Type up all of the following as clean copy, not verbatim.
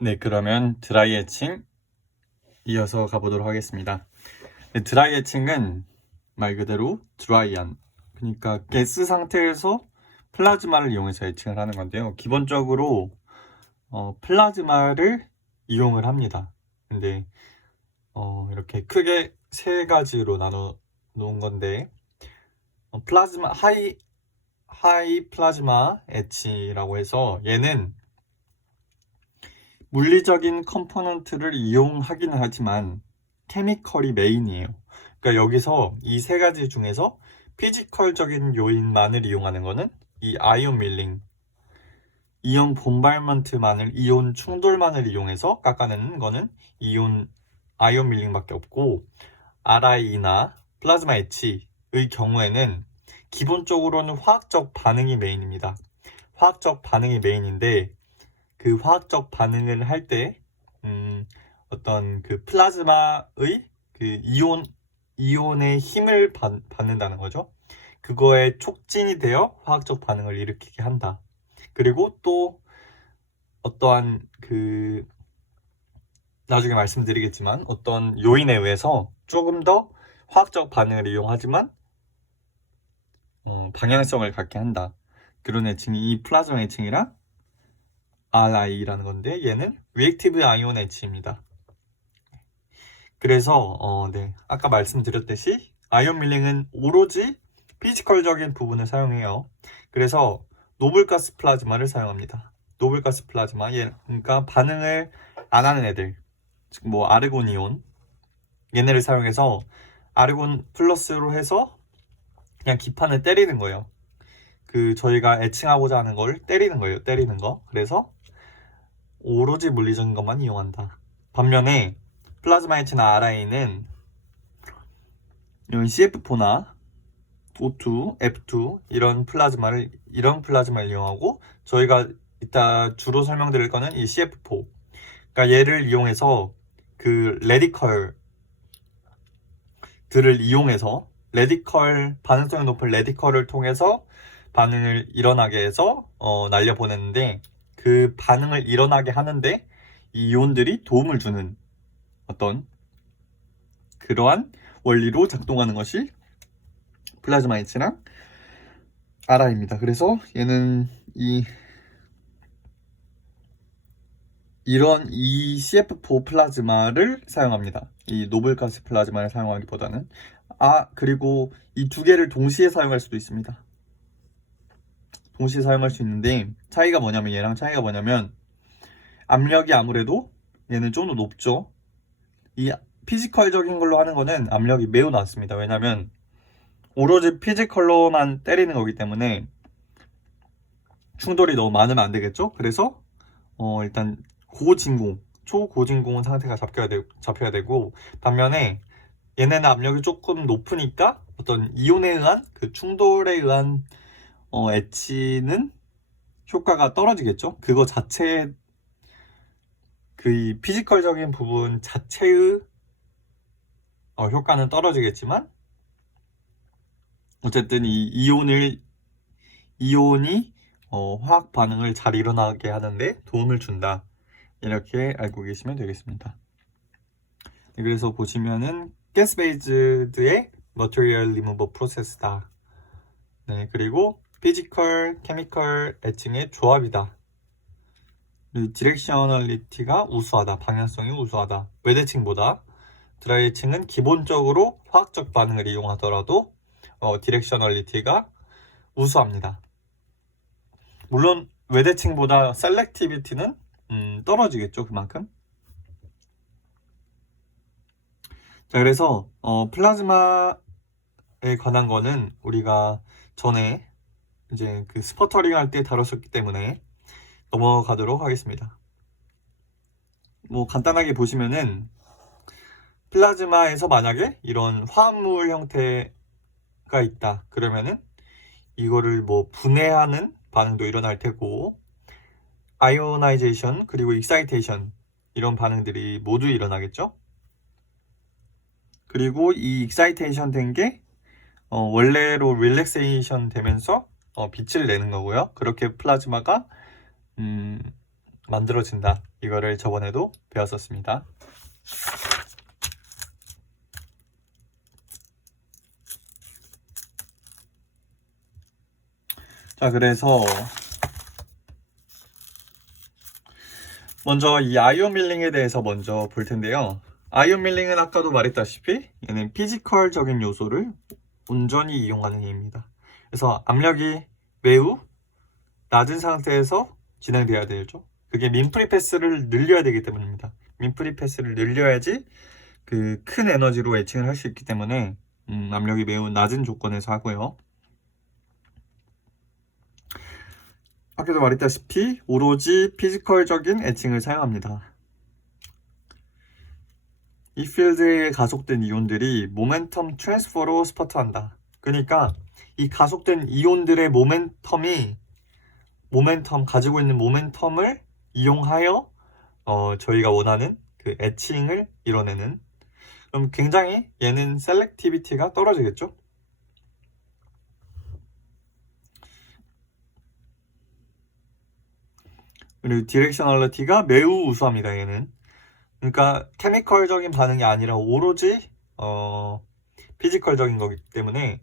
네, 그러면 드라이 애칭 이어서 가보도록 하겠습니다. 네, 드라이 애칭은 말 그대로 드라이한, 그러니까 가스 상태에서 플라즈마를 이용해서 애칭을 하는 건데요. 기본적으로 플라즈마를 이용을 합니다. 근데 이렇게 크게 세 가지로 나눠 놓은 건데, 플라즈마 하이 플라즈마 엣지라고 해서 얘는 물리적인 컴포넌트를 이용하기는 하지만 케미컬이 메인이에요. 그러니까 여기서 이 세 가지 중에서 피지컬적인 요인만을 이용하는 거는 이 아이온 밀링, 이온 본발먼트만을, 이온 충돌만을 이용해서 깎아내는 거는 아이온 밀링밖에 없고, RI나 플라즈마 엣지의 경우에는 기본적으로는 화학적 반응이 메인입니다. 화학적 반응이 메인인데, 그 화학적 반응을 할 때 어떤 그 플라즈마의 그 이온의 힘을 받는다는 거죠. 그거에 촉진이 되어 화학적 반응을 일으키게 한다. 그리고 또 어떠한 그 나중에 말씀드리겠지만 어떤 요인에 의해서 조금 더 화학적 반응을 이용하지만 방향성을 갖게 한다. 그런 애칭이 이 플라즈마 애칭이랑 RI라는 건데, 얘는 리액티브 아이온 애칭입니다. 그래서 네, 아까 말씀드렸듯이 아이온 밀링은 오로지 피지컬적인 부분을 사용해요. 그래서 노블가스 플라즈마를 사용합니다. 노블가스 플라즈마, 그러니까 반응을 안 하는 애들, 즉 뭐 아르곤 이온, 얘네를 사용해서 아르곤 플러스로 해서 그냥 기판을 때리는 거예요. 그 저희가 애칭하고자 하는 걸 때리는 거예요. 때리는 거. 그래서 오로지 물리적인 것만 이용한다. 반면에 플라즈마 애칭이나 RI는 이런 CF4나 O2, F2 이런 플라즈마를 이용하고, 저희가 이따 주로 설명드릴 거는 이 CF4. 그러니까 얘를 이용해서 그 레디컬들을 이용해서 반응성이 높은 레디컬을 통해서 반응을 일어나게 해서 날려보냈는데, 그 반응을 일어나게 하는데 이 이온들이 도움을 주는 어떤 그러한 원리로 작동하는 것이 플라즈마 H랑 RI입니다. 그래서 얘는 이런 CF4 플라즈마를 사용합니다. 이 노블가스 플라즈마를 사용하기보다는. 그리고 이 두 개를 동시에 사용할 수도 있습니다. 동시에 사용할 수 있는데, 얘랑 차이가 뭐냐면 압력이 아무래도 얘는 좀 더 높죠. 이 피지컬적인 걸로 하는 거는 압력이 매우 낮습니다. 왜냐면 오로지 피지컬로만 때리는 거기 때문에 충돌이 너무 많으면 안 되겠죠. 그래서 일단 초고진공 상태가 잡혀야 되고, 반면에 얘네는 압력이 조금 높으니까 어떤 이온에 의한 그 충돌에 의한 엣지는 효과가 떨어지겠죠. 그거 자체, 그 피지컬적인 부분 자체의 효과는 떨어지겠지만, 어쨌든 이 이온이 화학 반응을 잘 일어나게 하는데 도움을 준다. 이렇게 알고 계시면 되겠습니다. 네, 그래서 보시면은 가스 베이즈드의 머티리얼 리무버 프로세스다. 네, 그리고 피지컬, 케미컬 애칭의 조합이다. 디렉셔널리티가 우수하다. 방향성이 우수하다. 외대칭보다 드라이 애칭은 기본적으로 화학적 반응을 이용하더라도 디렉셔널리티가 우수합니다. 물론 외대칭보다 셀렉티비티는 떨어지겠죠, 그만큼. 자, 그래서 플라즈마에 관한 거는 우리가 전에 이제 그 스퍼터링 할 때 다뤘었기 때문에 넘어가도록 하겠습니다. 뭐 간단하게 보시면은 플라즈마에서 만약에 이런 화합물 형태가 있다 그러면은 이거를 뭐 분해하는 반응도 일어날 테고, 아이오나이제이션 그리고 익사이테이션 이런 반응들이 모두 일어나겠죠. 그리고 이 익사이테이션 된 게 원래로 릴렉세이션 되면서 빛을 내는 거고요. 그렇게 플라즈마가 만들어진다. 이거를 저번에도 배웠었습니다. 자, 그래서 먼저 이 아이온 밀링에 대해서 먼저 볼 텐데요. 아이온 밀링은 아까도 말했다시피 얘는 피지컬적인 요소를 온전히 이용하는 힘입니다. 그래서 압력이 매우 낮은 상태에서 진행돼야 되죠. 그게 민프리 패스를 늘려야 되기 때문입니다. 민프리 패스를 늘려야지 그 큰 에너지로 애칭을 할 수 있기 때문에 압력이 매우 낮은 조건에서 하고요. 아까도 말했다시피 오로지 피지컬적인 애칭을 사용합니다. 이 필드에 가속된 이온들이 모멘텀 트랜스퍼로 스퍼트한다. 그러니까 이 가속된 이온들의 가지고 있는 모멘텀을 이용하여 저희가 원하는 그 애칭을 이뤄내는. 그럼 굉장히 얘는 셀렉티비티가 떨어지겠죠? 그리고 디렉셔널리티가 매우 우수합니다. 얘는. 그러니까 케미컬적인 반응이 아니라 오로지 피지컬적인 거기 때문에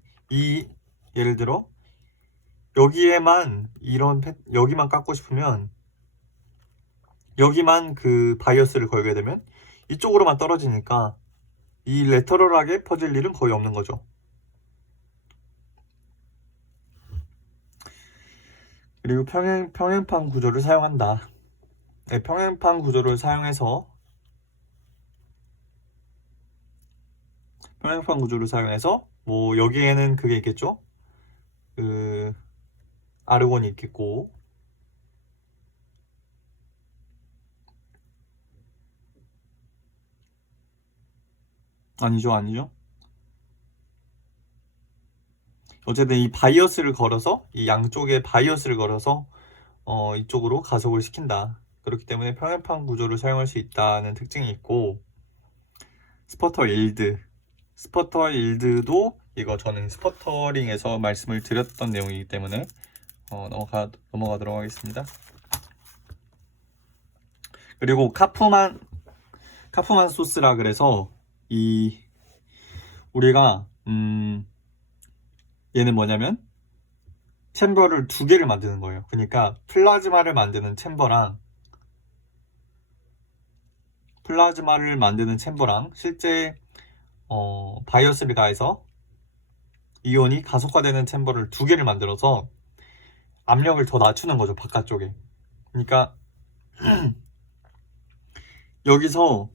예를 들어 여기에만 여기만 깎고 싶으면 여기만 그 바이어스를 걸게 되면 이쪽으로만 떨어지니까 이 레터럴하게 퍼질 일은 거의 없는 거죠. 그리고 평행판 구조를 사용한다. 네, 평행판 구조를 사용해서 뭐 여기에는 그게 있겠죠? 그 아르곤이 있겠고 아니죠. 어쨌든 이 바이어스를 걸어서 이 양쪽에 바이어스를 걸어서 이쪽으로 가속을 시킨다. 그렇기 때문에 평행판 구조를 사용할 수 있다는 특징이 있고 스퍼터 일드도 이거 저는 스퍼터링에서 말씀을 드렸던 내용이기 때문에 넘어가도록 하겠습니다. 그리고 카프만 소스라 그래서 우리가 얘는 뭐냐면 챔버를 2개를 만드는 거예요. 그러니까 플라즈마를 만드는 챔버랑 실제 바이어스를 가해서 이온이 가속화되는 챔버를 2개를 만들어서 압력을 더 낮추는 거죠. 바깥쪽에. 그러니까 여기서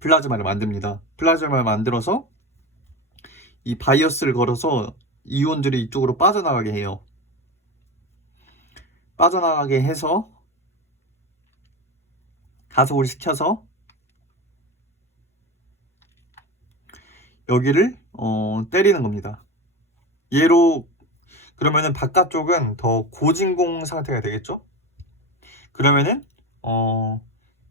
플라즈마를 만듭니다. 플라즈마를 만들어서 이 바이어스를 걸어서 이온들이 이쪽으로 빠져나가게 해요. 빠져나가게 해서 가속을 시켜서 여기를 때리는 겁니다. 그러면은 바깥쪽은 더 고진공 상태가 되겠죠? 그러면은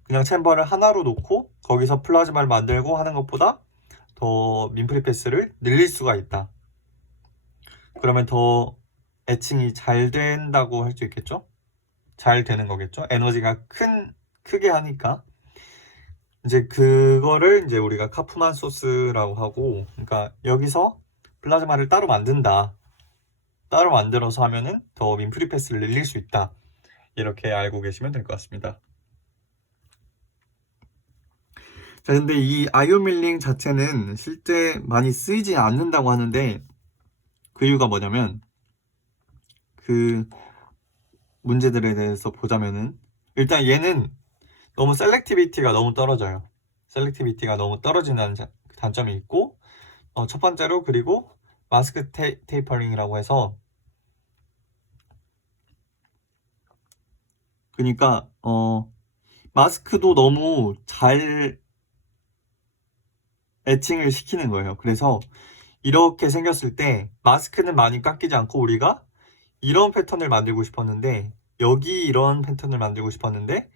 그냥 챔버를 하나로 놓고 거기서 플라즈마를 만들고 하는 것보다 더 민프리 패스를 늘릴 수가 있다. 그러면 더 애칭이 잘 된다고 할 수 있겠죠? 잘 되는 거겠죠? 에너지가 크게 하니까 이제 그거를 이제 우리가 카프만 소스라고 하고, 그러니까 여기서 플라즈마를 따로 만든다. 따로 만들어서 하면은 더 민프리 패스를 늘릴 수 있다. 이렇게 알고 계시면 될 것 같습니다. 자, 근데 이 아이온 밀링 자체는 실제 많이 쓰이지 않는다고 하는데 그 이유가 뭐냐면 그 문제들에 대해서 보자면은 일단 얘는 너무 셀렉티비티가 너무 떨어져요. 셀렉티비티가 너무 떨어진다는 단점이 있고 첫 번째로 그리고 마스크 테이퍼링이라고 해서 그러니까 마스크도 너무 잘 애칭을 시키는 거예요. 그래서 이렇게 생겼을 때 마스크는 많이 깎이지 않고 우리가 이런 패턴을 만들고 싶었는데 여기 이런 패턴을 만들고 싶었는데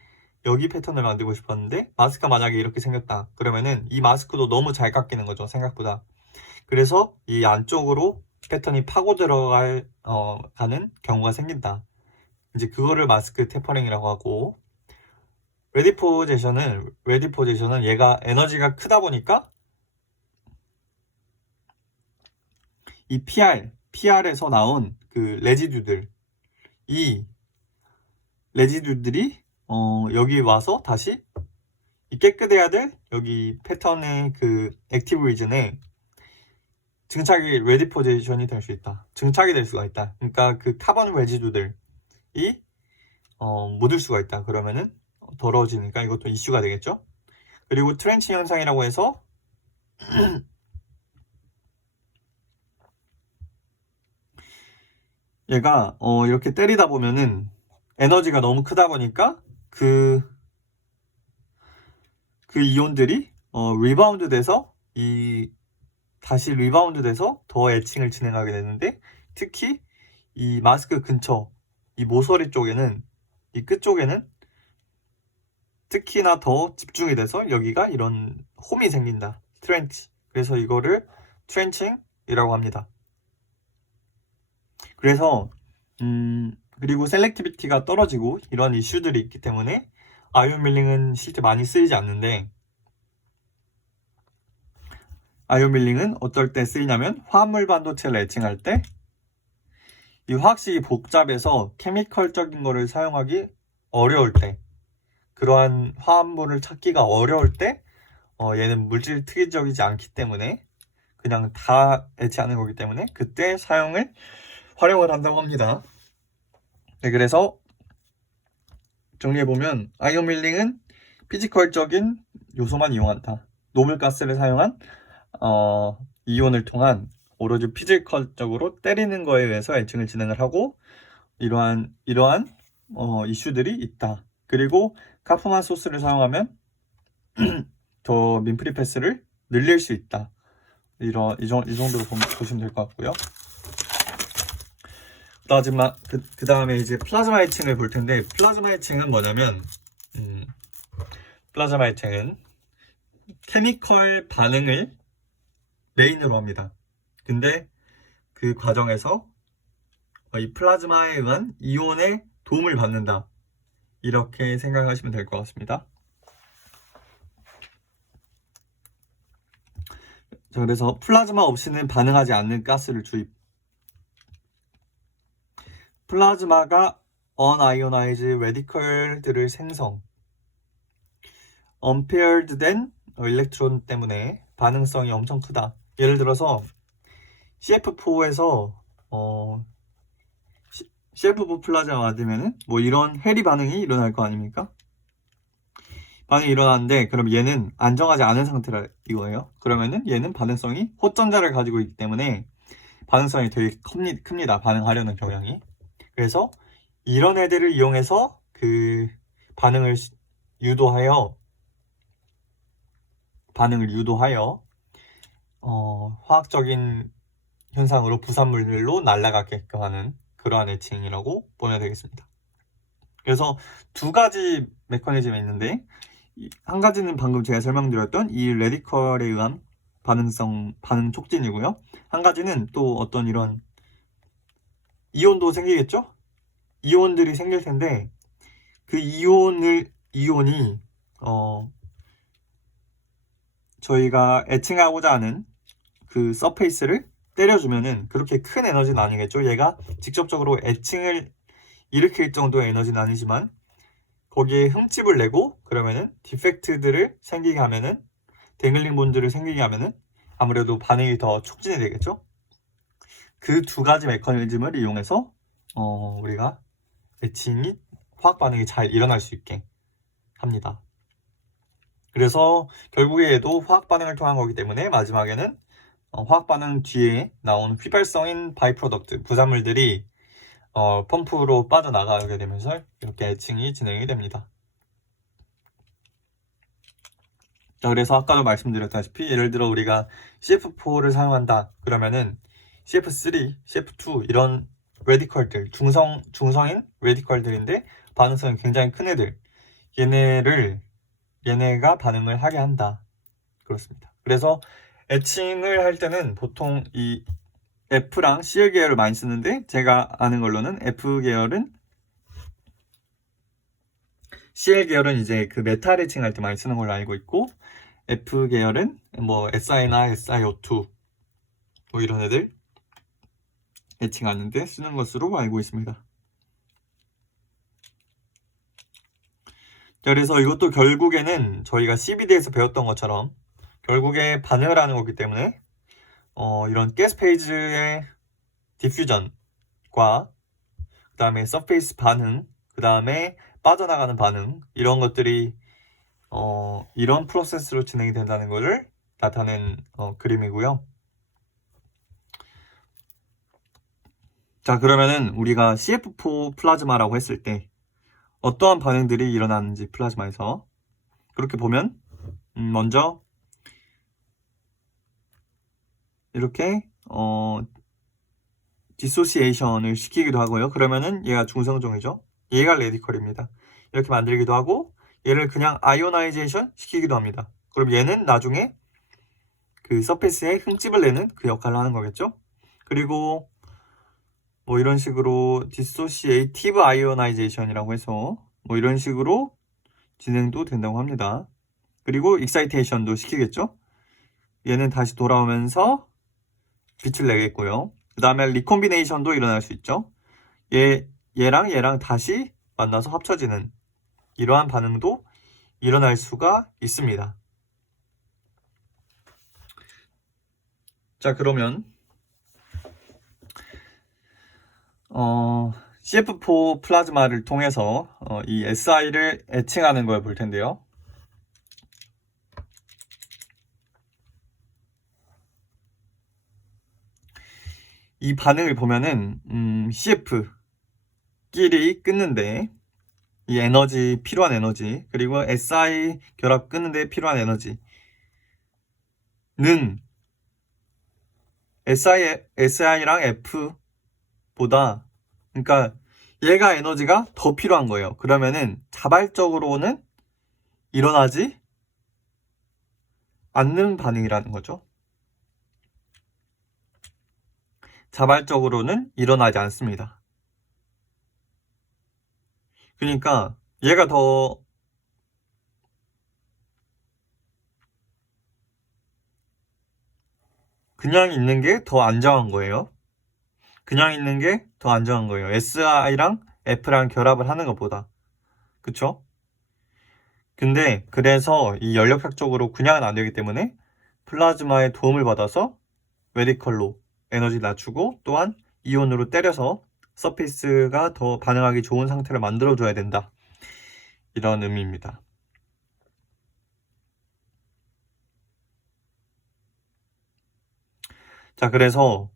여기 패턴을 만들고 싶었는데 마스크가 만약에 이렇게 생겼다. 그러면은 이 마스크도 너무 잘 깎이는 거죠. 생각보다. 그래서 이 안쪽으로 패턴이 파고 들어가는 경우가 생긴다. 이제 그거를 마스크 테퍼링이라고 하고, 레디 포지션은 얘가 에너지가 크다 보니까 이 PR에서 나온 그 이 레지듀들이 여기 와서 다시 이 깨끗해야 될 여기 패턴의 그 액티브 리전에 증착이 레디 포지션이 될 수 있다. 증착이 될 수가 있다. 그러니까 그 카본 레지듀들이 묻을 수가 있다. 그러면은 더러워지니까 이것도 이슈가 되겠죠. 그리고 트렌치 현상이라고 해서 얘가 이렇게 때리다 보면은 에너지가 너무 크다 보니까 그 이온들이 리바운드 돼서 다시 리바운드 돼서 더 에칭을 진행하게 되는데, 특히 이 마스크 근처 이 모서리 쪽에는, 이 끝쪽에는 특히나 더 집중이 돼서 여기가 이런 홈이 생긴다. 트렌치. 그래서 이거를 트렌칭이라고 합니다. 그래서 그리고 셀렉티비티가 떨어지고 이런 이슈들이 있기 때문에 아이온 밀링은 실제 많이 쓰이지 않는데, 아이온 밀링은 어떨 때 쓰이냐면 화합물 반도체를 에칭할 때 이 화학식이 복잡해서 케미컬적인 거를 사용하기 어려울 때, 그러한 화합물을 찾기가 어려울 때 얘는 물질 특이적이지 않기 때문에 그냥 다 에치하는 거기 때문에 그때 활용을 한다고 합니다. 네, 그래서 정리해보면 아이온 밀링은 피지컬적인 요소만 이용한다. 노블가스를 사용한 이온을 통한 오로지 피지컬적으로 때리는 거에 의해서 에칭을 진행을 하고 이러한 이슈들이 있다. 그리고 카프만 소스를 사용하면 더 민프리 패스를 늘릴 수 있다. 이 정도로 보시면 될 것 같고요. 그 다음에 이제 플라즈마 에칭을 볼 텐데, 플라즈마 에칭은 뭐냐면 플라즈마 에칭은 케미컬 반응을 메인으로 합니다. 근데 그 과정에서 이 플라즈마에 의한 이온의 도움을 받는다. 이렇게 생각하시면 될 것 같습니다. 자, 그래서 플라즈마 없이는 반응하지 않는 가스를 주입. 플라즈마가 unionized radical들을 생성. unpaired 된 일렉트론 때문에 반응성이 엄청 크다. 예를 들어서 CF4에서 CF4 플라즈마 맞으면은 뭐 이런 해리 반응이 일어날 거 아닙니까? 반응이 일어나는데, 그럼 얘는 안정하지 않은 상태라 이거예요. 그러면은 얘는 반응성이 호전자를 가지고 있기 때문에 반응성이 되게 큽니다. 반응하려는 경향이. 그래서 이런 애들을 이용해서 그 반응을 유도하여 화학적인 현상으로 부산물들로 날아가게끔 하는 그러한 에칭이라고 보면 되겠습니다. 그래서 두 가지 메커니즘이 있는데, 한 가지는 방금 제가 설명드렸던 이 레디컬에 의한 반응 촉진이고요. 한 가지는 또 어떤 이런 이온도 생기겠죠? 이온들이 생길 텐데, 그 이온이 저희가 에칭하고자 하는 그 서페이스를 때려주면은 그렇게 큰 에너지는 아니겠죠. 얘가 직접적으로 에칭을 일으킬 정도의 에너지는 아니지만 거기에 흠집을 내고 그러면은 디펙트들을 생기게 하면은, 댕글링 본드를 생기게 하면은 아무래도 반응이 더 촉진이 되겠죠. 그 두 가지 메커니즘을 이용해서 우리가 에칭이 화학 반응이 잘 일어날 수 있게 합니다. 그래서 결국에 얘도 화학 반응을 통한 거기 때문에 마지막에는 화학 반응 뒤에 나온 휘발성인 바이 프로덕트 부산물들이 펌프로 빠져나가게 되면서 이렇게 에칭이 진행이 됩니다. 자, 그래서 아까도 말씀드렸다시피 예를 들어 우리가 CF4를 사용한다 그러면은 CF3, CF2 이런 레디컬들, 중성인 레디컬들인데 반응성이 굉장히 큰 애들, 얘네가 반응을 하게 한다. 그렇습니다. 그래서 에칭을 할 때는 보통 이 F랑 Cl 계열을 많이 쓰는데, 제가 아는 걸로는 F 계열은 Cl 계열은 이제 그 메탈 해칭할 때 많이 쓰는 걸로 알고 있고, F 계열은 뭐 Si나 SiO2 뭐 이런 애들 해칭하는데 쓰는 것으로 알고 있습니다. 그래서 이것도 결국에는 저희가 CVD에서 배웠던 것처럼 결국에 반응을 하는 거기 때문에 이런 가스 페이지의 디퓨전과 그 다음에 서페이스 반응, 그 다음에 빠져나가는 반응, 이런 것들이 이런 프로세스로 진행이 된다는 것을 나타낸 그림이고요. 자, 그러면은 우리가 CF4 플라즈마라고 했을 때 어떠한 반응들이 일어나는지 플라즈마에서 그렇게 보면 먼저 이렇게 디소시에이션을 시키기도 하고요. 그러면은 얘가 중성종이죠. 얘가 레디컬입니다. 이렇게 만들기도 하고 얘를 그냥 아이오나이제이션 시키기도 합니다. 그럼 얘는 나중에 그 서페이스에 흠집을 내는 그 역할을 하는 거겠죠. 그리고 뭐 이런 식으로 디소시에이티브 아이오나이제이션이라고 해서 뭐 이런 식으로 진행도 된다고 합니다. 그리고 익사이테이션도 시키겠죠. 얘는 다시 돌아오면서 빛을 내겠고요. 그 다음에 리콤비네이션도 일어날 수 있죠. 얘랑 다시 만나서 합쳐지는 이러한 반응도 일어날 수가 있습니다. 자, 그러면 CF4 플라즈마를 통해서 이 SI를 애칭하는 걸 볼 텐데요. 이 반응을 보면은 CF끼리 끊는데 이 에너지, 필요한 에너지, 그리고 SI 결합 끊는데 필요한 에너지는 SI랑 F보다, 그러니까 얘가 에너지가 더 필요한 거예요. 그러면은 자발적으로는 일어나지 않는 반응이라는 거죠. 자발적으로는 일어나지 않습니다. 그러니까 얘가 더 그냥 있는 게 더 안정한 거예요. 그냥 있는 게 더 안정한 거예요. SI랑 F랑 결합을 하는 것보다. 그쵸? 근데 그래서 이 연력학적으로 그냥은 안 되기 때문에 플라즈마의 도움을 받아서 레디컬로 에너지 낮추고 또한 이온으로 때려서 서페이스가 더 반응하기 좋은 상태를 만들어줘야 된다. 이런 의미입니다. 자, 그래서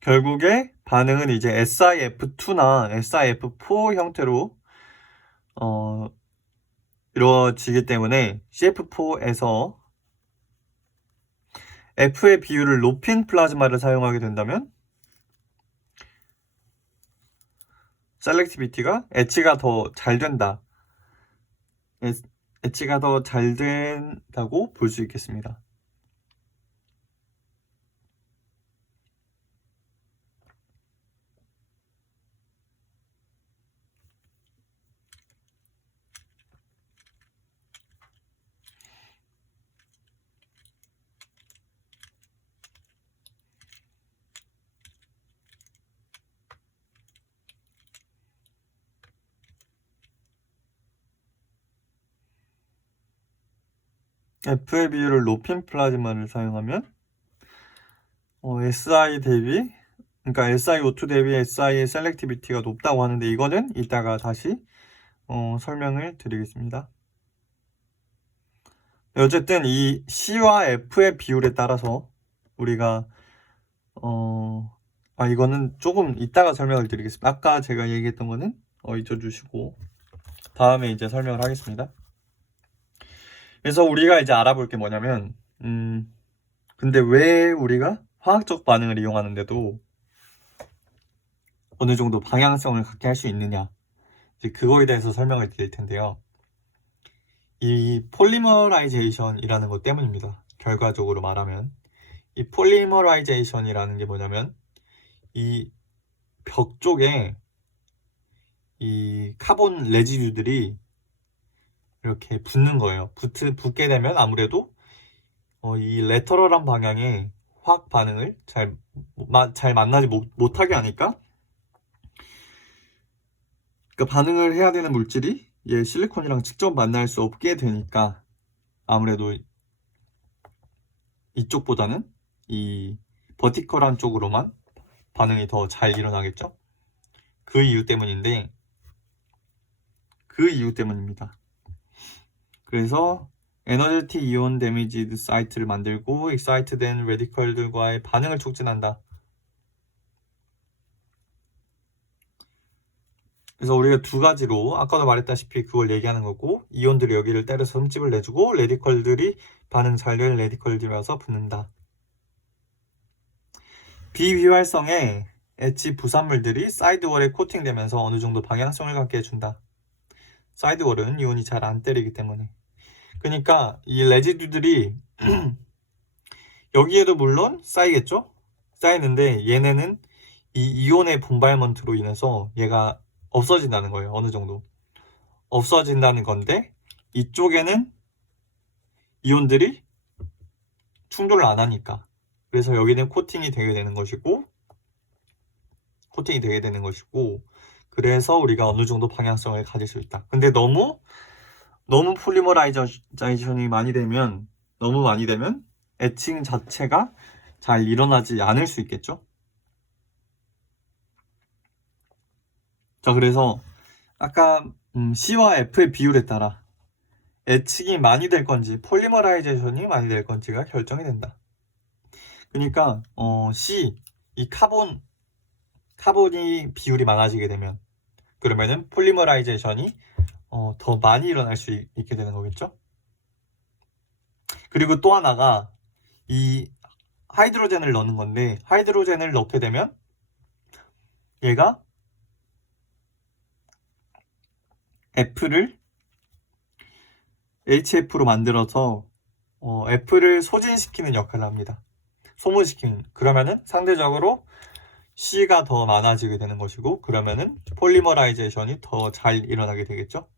결국에 반응은 이제 SiF2나 SiF4 형태로 이루어지기 때문에 CF4에서 F의 비율을 높인 플라즈마를 사용하게 된다면 셀렉티비티가 엣지가 더 잘 된다. 엣지가 더 잘 된다고 볼 수 있겠습니다. F의 비율을 높인 플라즈마를 사용하면 SI 대비, 그러니까 SiO2 대비 SI의 셀렉티비티가 높다고 하는데 이거는 이따가 다시 설명을 드리겠습니다. 어쨌든 이 C와 F의 비율에 따라서 우리가 이거는 조금 이따가 설명을 드리겠습니다. 아까 제가 얘기했던 거는 잊어주시고 다음에 이제 설명을 하겠습니다. 그래서 우리가 이제 알아볼 게 뭐냐면 근데 왜 우리가 화학적 반응을 이용하는데도 어느 정도 방향성을 갖게 할 수 있느냐, 이제 그거에 대해서 설명을 드릴 텐데요. 이 폴리머라이제이션이라는 것 때문입니다. 결과적으로 말하면 이 폴리머라이제이션이라는 게 뭐냐면 이 벽 쪽에 이 카본 레지듀들이 이렇게 붙는 거예요. 붙게 되면 아무래도 이 레터럴한 방향에 화학 반응을 잘 만나지 못하게 하니까, 그러니까 반응을 해야 되는 물질이 얘 실리콘이랑 직접 만날 수 없게 되니까 아무래도 이쪽보다는 이 버티컬한 쪽으로만 반응이 더 잘 일어나겠죠. 그 이유 때문입니다. 그래서 에너제틱 이온 데미지드 사이트를 만들고 익사이트된 레디컬들과의 반응을 촉진한다. 그래서 우리가 두 가지로 아까도 말했다시피 그걸 얘기하는 거고, 이온들이 여기를 때려서 흠집을 내주고 레디컬들이 반응 잘 된 레디컬들이라서 붙는다. 비휘활성의 엣지 부산물들이 사이드월에 코팅되면서 어느 정도 방향성을 갖게 해준다. 사이드월은 이온이 잘 안 때리기 때문에. 그러니까 이 레지듀들이 여기에도 물론 쌓이겠죠? 쌓이는데 얘네는 이 이온의 분발먼트로 인해서 얘가 없어진다는 거예요. 어느 정도 없어진다는 건데, 이쪽에는 이온들이 충돌을 안 하니까, 그래서 여기는 코팅이 되게 되는 것이고, 그래서 우리가 어느 정도 방향성을 가질 수 있다. 근데 너무 폴리머라이제이션이 많이 되면 에칭 자체가 잘 일어나지 않을 수 있겠죠. 자, 그래서 아까 C와 F의 비율에 따라 에칭이 많이 될 건지 폴리머라이제이션이 많이 될 건지가 결정이 된다. 그러니까 C, 이 카본이 비율이 많아지게 되면 그러면은 폴리머라이제이션이 더 많이 일어날 수 있게 되는 거겠죠. 그리고 또 하나가 이 하이드로젠을 넣는 건데, 하이드로젠을 넣게 되면 얘가 F를 HF로 만들어서 F를 소진시키는 역할을 합니다. 소모시키는. 그러면은 상대적으로 C가 더 많아지게 되는 것이고, 그러면은 폴리머라이제이션이 더 잘 일어나게 되겠죠.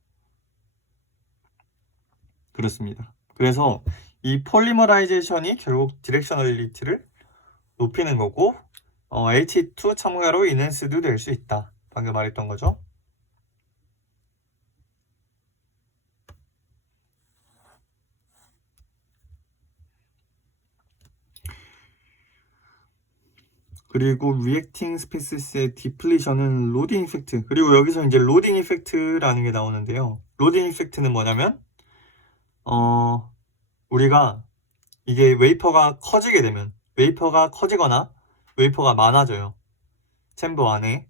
그렇습니다. 그래서 이 폴리머라이제이션이 결국 디렉셔널리티를 높이는 거고, H2 첨가로 인핸스도 될 수 있다. 방금 말했던 거죠. 그리고 리액팅 스피시스의 디플리션은 로딩 이펙트. 그리고 여기서 이제 로딩 이펙트라는 게 나오는데요. 로딩 이펙트는 뭐냐면 우리가 이게 웨이퍼가 커지거나 웨이퍼가 많아져요. 챔버 안에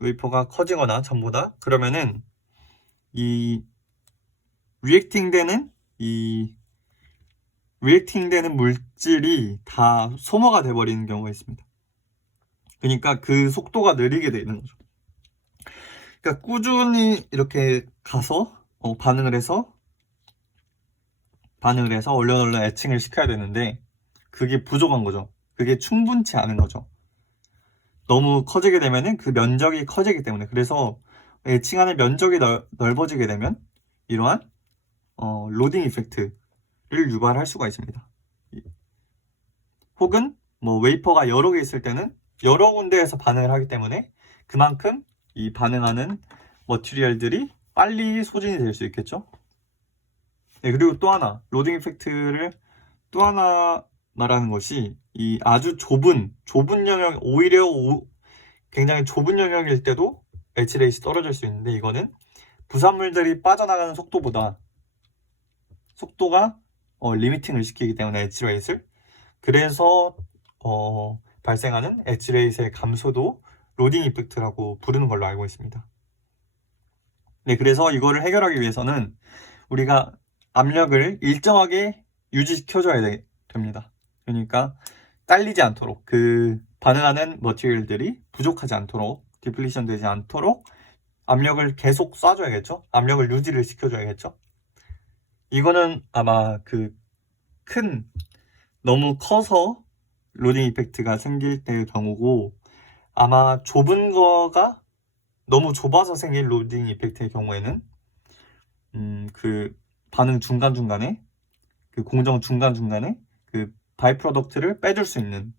웨이퍼가 커지거나 전부 다. 그러면은 이 리액팅 되는 물질이 다 소모가 돼버리는 경우가 있습니다. 그러니까 그 속도가 느리게 되는 거죠. 그러니까 꾸준히 이렇게 가서 반응을 해서 얼른 애칭을 시켜야 되는데 그게 부족한 거죠. 그게 충분치 않은 거죠. 너무 커지게 되면은 그 면적이 커지기 때문에. 그래서 애칭하는 면적이 넓어지게 되면 이러한 로딩 이펙트를 유발할 수가 있습니다. 혹은 뭐 웨이퍼가 여러 개 있을 때는 여러 군데에서 반응을 하기 때문에 그만큼 이 반응하는 머티리얼들이 빨리 소진이 될 수 있겠죠. 네, 그리고 또 하나 로딩 이펙트를 또 하나 말하는 것이 이 아주 좁은 영역, 오히려 굉장히 좁은 영역일 때도 H레이스 떨어질 수 있는데, 이거는 부산물들이 빠져나가는 속도가 리미팅을 시키기 때문에 H레이스를, 그래서 발생하는 H레이스의 감소도 로딩 이펙트라고 부르는 걸로 알고 있습니다. 네, 그래서 이거를 해결하기 위해서는 우리가 압력을 일정하게 유지시켜줘야 됩니다. 그러니까 딸리지 않도록, 그 반응하는 머티리얼들이 부족하지 않도록, 디플리션 되지 않도록 압력을 계속 쏴줘야겠죠. 압력을 유지를 시켜줘야겠죠. 이거는 아마 너무 커서 로딩 이펙트가 생길 때의 경우고, 아마 좁은 거가 너무 좁아서 생긴 로딩 이펙트의 경우에는 그 반응 중간중간에, 그 공정 중간중간에 그 바이 프로덕트를 빼줄 수 있는,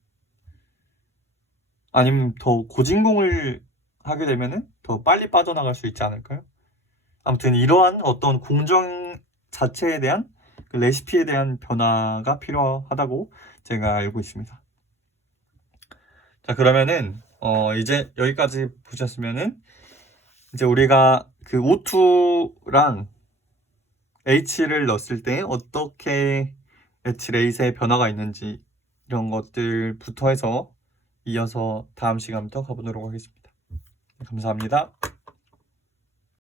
아니면 더 고진공을 하게 되면은 더 빨리 빠져나갈 수 있지 않을까요? 아무튼 이러한 어떤 공정 자체에 대한 그 레시피에 대한 변화가 필요하다고 제가 알고 있습니다. 자, 그러면은 이제 여기까지 보셨으면은 이제 우리가 그 O2랑 H를 넣었을 때 어떻게 H 레이스의 변화가 있는지 이런 것들부터 해서 이어서 다음 시간부터 가보도록 하겠습니다. 감사합니다.